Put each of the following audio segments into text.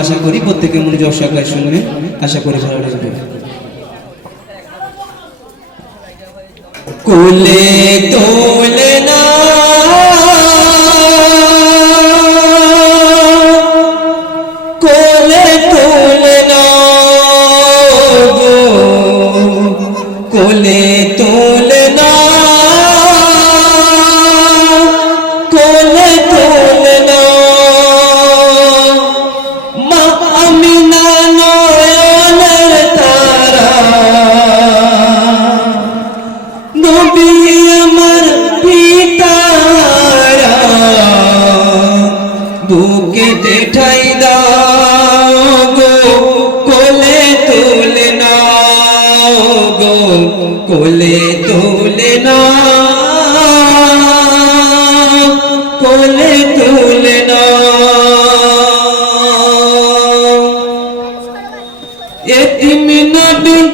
আশা করি প্রত্যেকে মনোযোগ সহকারে শুনবে আশা করি ভালো লাগবে। কোলে তোলে না। কোলে তোলে না। কোলে তোলে কোলে তুলে নাও কোলে তুলে না। এতিম নবী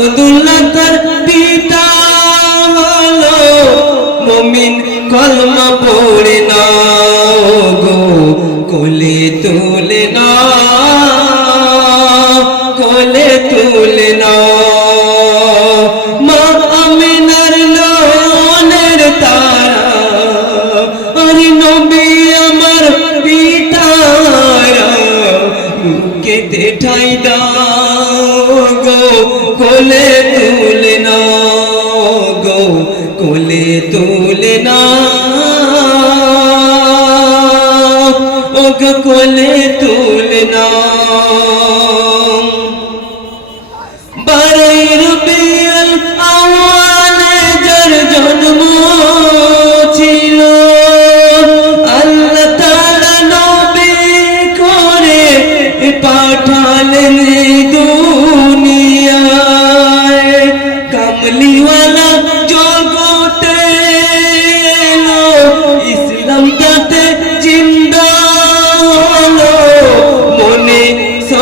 আব্দুল্লাহ তার পিতা হলো মুমিন, কলমা পড়ে না গো, কোলে তুলে না কোলে তুলে নাও। ঠাই দাও গো কোলে তুলে নাও গো কোলে তুলে নাও ও গো কোলে তুলে নাও। বারোই রবিউল আউয়ালে, যার জন্ম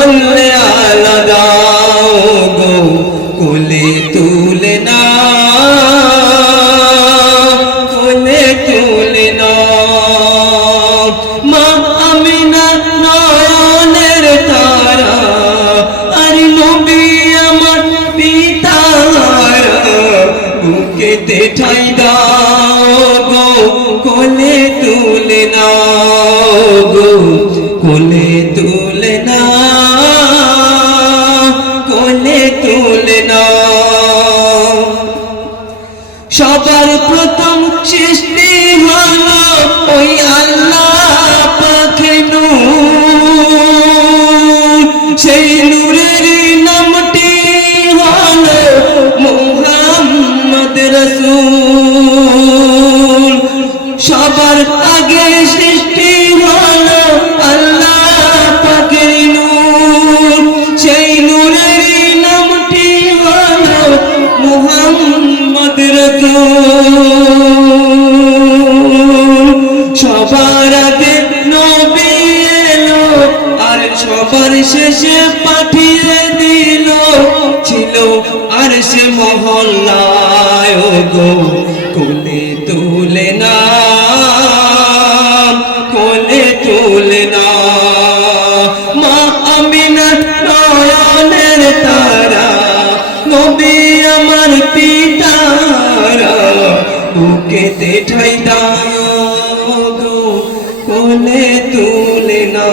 সল্লে আলাদা গো, কোলে তুলে না কোলে তুলে না মা আমিনা নয়নের তারা, আরে নবী আমার পিতারা বুকে ঠাই দাও গো, কোলে তুলে নাও গো, কোলে সবার প্রথম সৃষ্টি হলো ওই আল্লাহ পাখে সেই নূরের নামটি হলো মোহাম্মদ রসুল। সবার সবার শেষে পাঠিয়ে দিল, ছিল আর সে মহল্লায় কোলে তুলে না কোলে তুলে না মা আমিনা নয়নের তারা, নবী আমার পিতারা, বুকেতে ঠাই দাও কোলে তুলে না